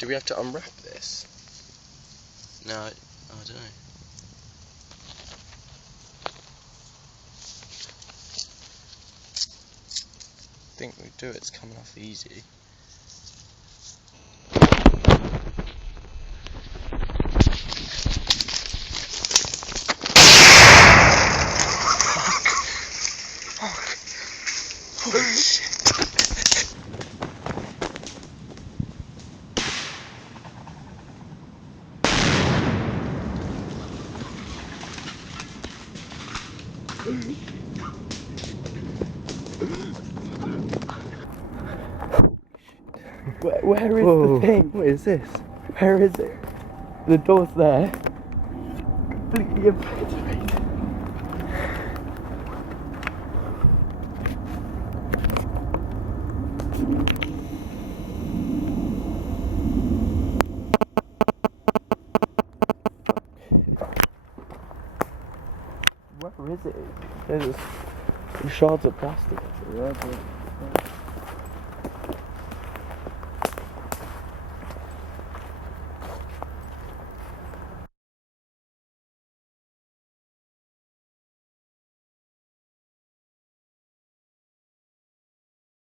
Do we have to unwrap this? No, I don't know. I think we do. It's coming off easy. Holy shit. Where is Whoa. the thing? What is this? Where is it? The door's there. Completely obliterated. Where is it? There's some shards of plastic. Yeah,